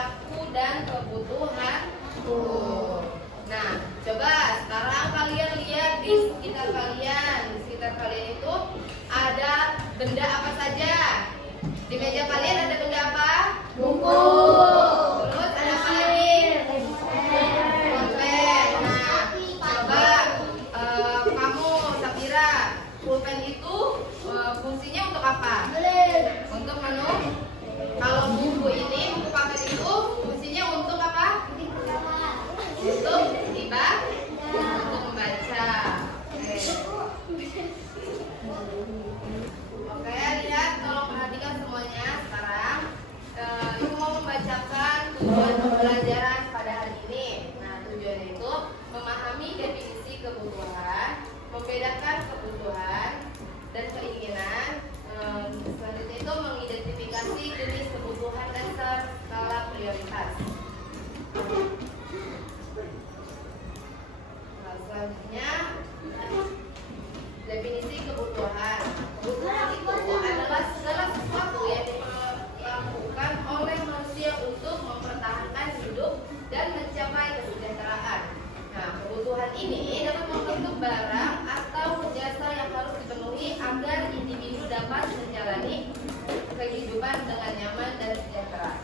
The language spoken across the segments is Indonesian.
laku dan kebutuhanku. Nah, coba sekarang kalian lihat di sekitar kalian. Di sekitar kalian itu ada benda apa saja? Di meja kalian ada benda apa? Buku. Terus ada apa lagi? Pulpen. Nah, coba kamu, Safira, pulpen itu fungsinya untuk apa? Untuk menulis. Kalau buku ini, buku paket itu fungsinya untuk apa? Untuk untuk membaca. Oke, lihat, tolong perhatikan semuanya sekarang. Ibu mau membacakan tujuan pembelajaran pada hari ini. Nah, tujuannya itu memahami definisi kebutuhan, membedakan kebutuhan dan keinginan. Selanjutnya itu mengidentifikasi jenis kebutuhan dasar skala prioritas. Nah, selanjutnya definisi kebutuhan. Kebutuhan itu adalah segala sesuatu yang dilakukan oleh manusia untuk mempertahankan hidup dan mencapai kesejahteraan. Nah, kebutuhan ini dapat membentuk barang atau jasa yang harus dipenuhi agar individu dapat menjalani kehidupan dengan nyaman dan sejahtera.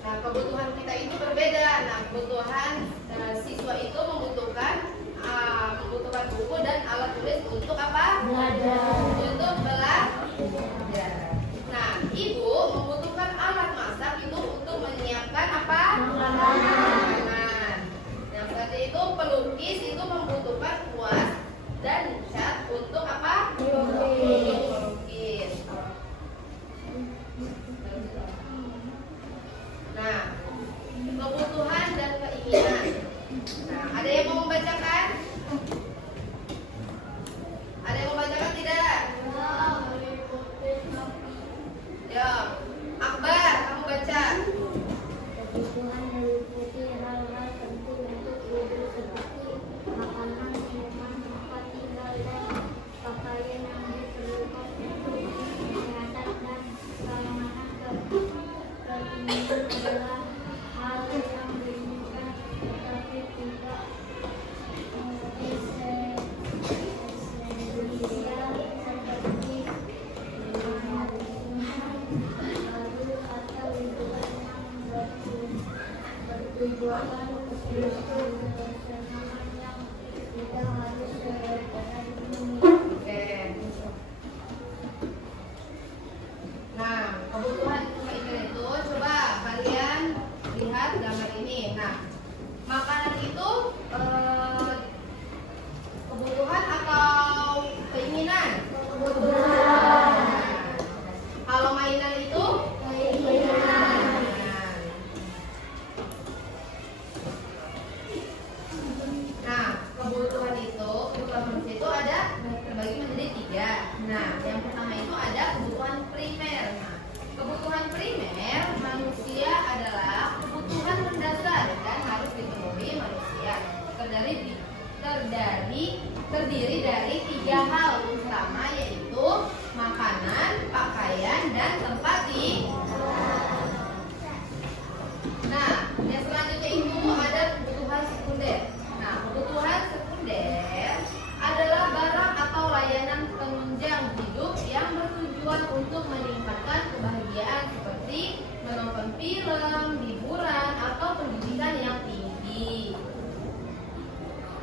Nah, kebutuhan kita itu berbeda. Nah, kebutuhan siswa itu membutuhkan buku dan alat tulis untuk apa? Belajar. Untuk belajar. Nah, ibu membutuhkan alat masak itu untuk menyiapkan apa? Makanan. Yang seperti itu pelukis itu membutuhkan kuas dan cat untuk apa? Melukis. Nah, kebutuhan dan keinginan. Nah, ada yang mau membacakan? Ada yang membacakan tidak? Ya, Akbar, kamu baca. Kebutuhan meliputi hal-hal penting untuk hidup seperti makanan, minuman, tempat tinggal, dan pakaian yang diperlukan untuk kesehatan dan keamanan. Keinginan adalah hal yang diinginkan tetapi tidak esensial seperti baru atau lingkungan yang bertujuan untuk kesenangan yang tidak harus benar-benar dipenuhi. Oke. Nah, kebutuhan keinginan itu coba kalian lihat gambar ini. Nah, makanan itu kebutuhan atau keinginan? Kebutuhan. Kalau mainan itu keinginan. Nah, kebutuhan manusia itu ada terbagi menjadi 3. Nah, yang pertama itu ada kebutuhan primer. Nah, kebutuhan primer manusia adalah kebutuhan mendasar dan harus dipenuhi manusia. Terdiri dari 3 hal utama, yaitu makanan, pakaian, dan tempat tinggal. Nah, yang selanjutnya itu ada kebutuhan sekunder. Nah, kebutuhan sekunder adalah barang atau layanan penunjang hidup yang bertujuan untuk meningkatkan kebahagiaan seperti menonton film, hiburan, atau pendidikan yang tinggi.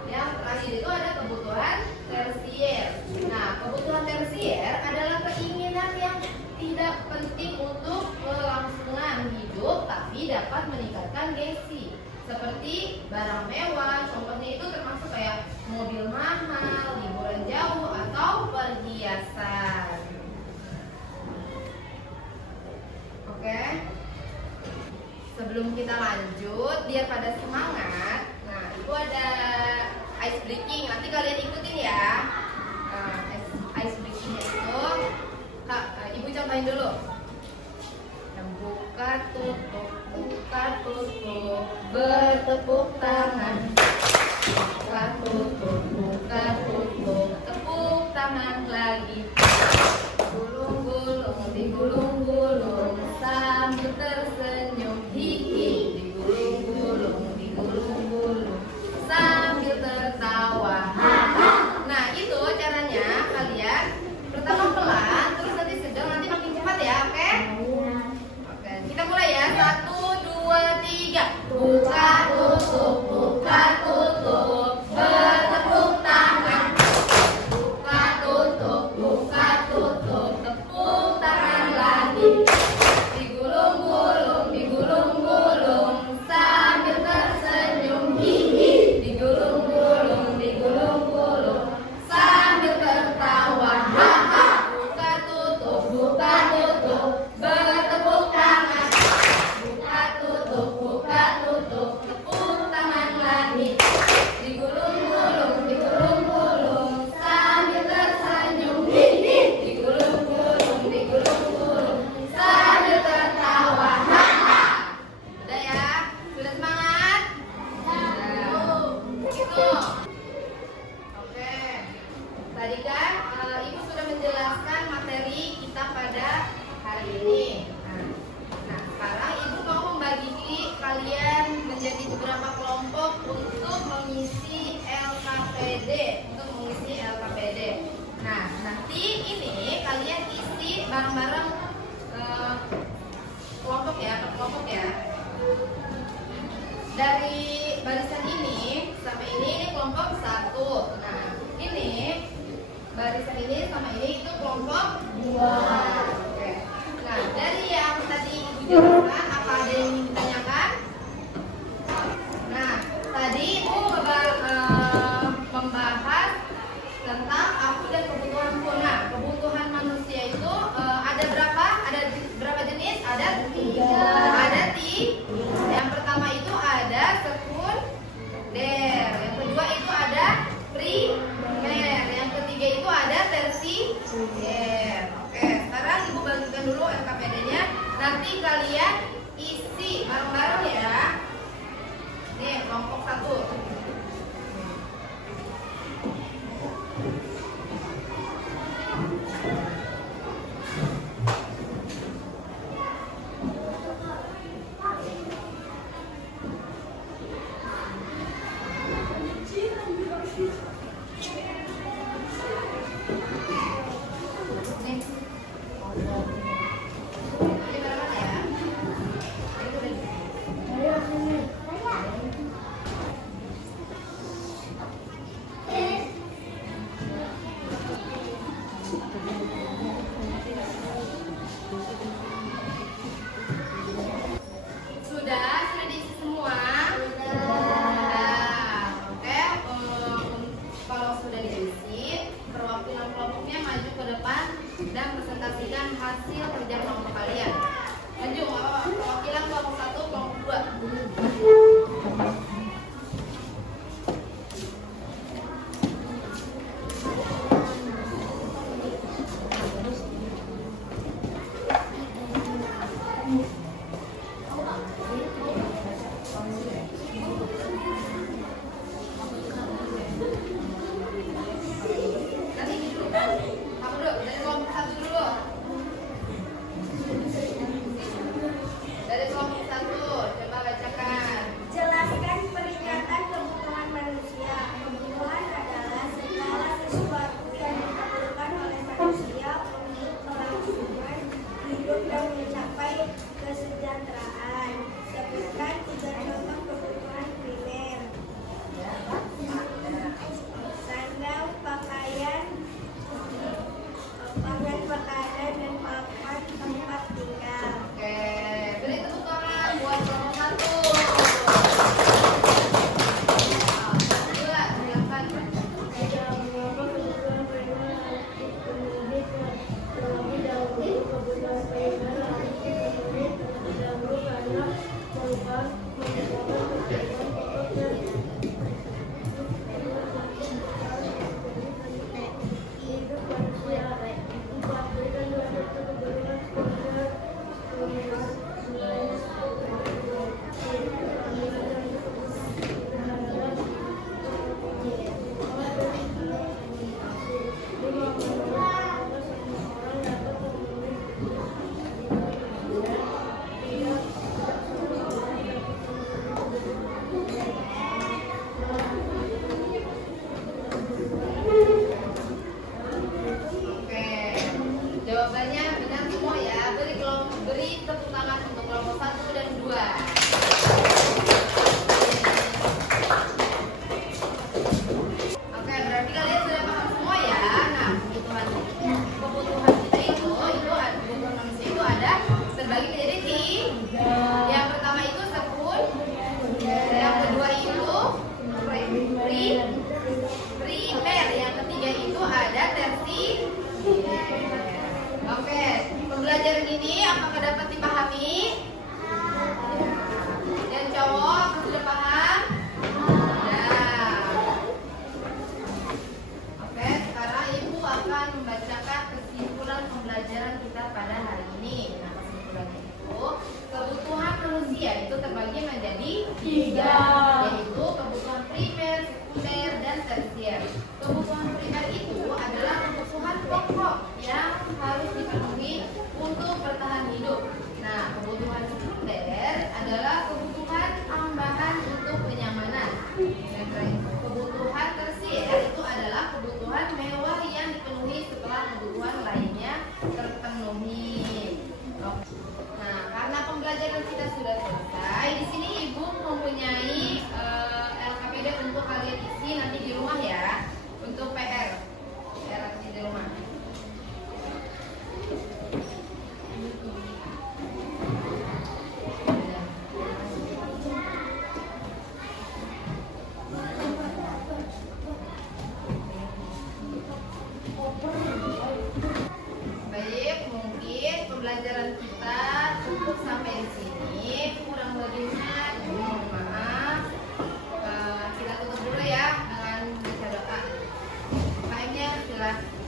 Yang terakhir itu ada kebutuhan tersier. Nah, kebutuhan tersier adalah keinginan yang tidak penting untuk kelangsungan hidup tapi dapat meningkatkan gengsi. Seperti barang mewah, contohnya itu termasuk kayak mobil mahal, liburan jauh, atau perhiasan. Oke? Sebelum kita lanjut, biar pada semangat, nah itu ada ice breaking, nanti kalian ikutin ya. Ice breakingnya itu, ibu contohin dulu. Yang buka tutup, bertepuk tangan. Buka tutup, lagi. Gulung-gulung, digulung-gulung sambil tersenyum hihi. Digulung-gulung sambil tertawa. Nah, itu caranya kalian pertama pelan, terus nanti sedang, nanti makin cepat ya, oke? Oke, kita mulai ya. 1, 2, 3. Buka tutup, buka tutup, bertepuk tangan. Buka tutup, tepuk tangan lagi. Digulung-gulung, digulung-gulung sambil tersenyum hihi. Digulung-gulung sambil tertawa. Haha. Buka tutup, bertepuk tangan. Buka tutup, tepuk tangan lagi. Digulung-gulung sambil tersenyum hihi. Digulung-gulung sambil tertawa. Haha. Udah ya? Sudah semangat? Itu. Oke. Tadi kan Ibu sudah menjelaskan materi kita pada hari ini. Nah, sekarang Ibu mau membagi kalian menjadi beberapa kelompok untuk mengisi LKPD. Nah, nanti ini kalian isi bareng-bareng kelompok ya, per kelompok ya. Dari barisan ini sampai ini kelompok 1. Nah, ini barisan ini sama ini itu kelompok 2. Oke. Nah, dari yang tadi Ibu jelaskan, apa ada yang ingin ditanyakan? Nah, tadi Ibu membahas tentang aku dan kebutuhanku. Nah, kebutuhan manusia itu ada berapa? Ada berapa jenis? Ada 3. Ada 3. Yang pertama itu ada sekunder. Yang kedua itu ada primer. Yang ketiga itu ada tersier. Oke, sekarang Ibu bagikan dulu LKPD-nya. Nanti kalian isi bareng-bareng ya. Nih, kelompok 1. Sudah diisi semua? Oke, kalau sudah diisi, perwakilan kelompoknya maju ke depan dan presentasikan hasil ya.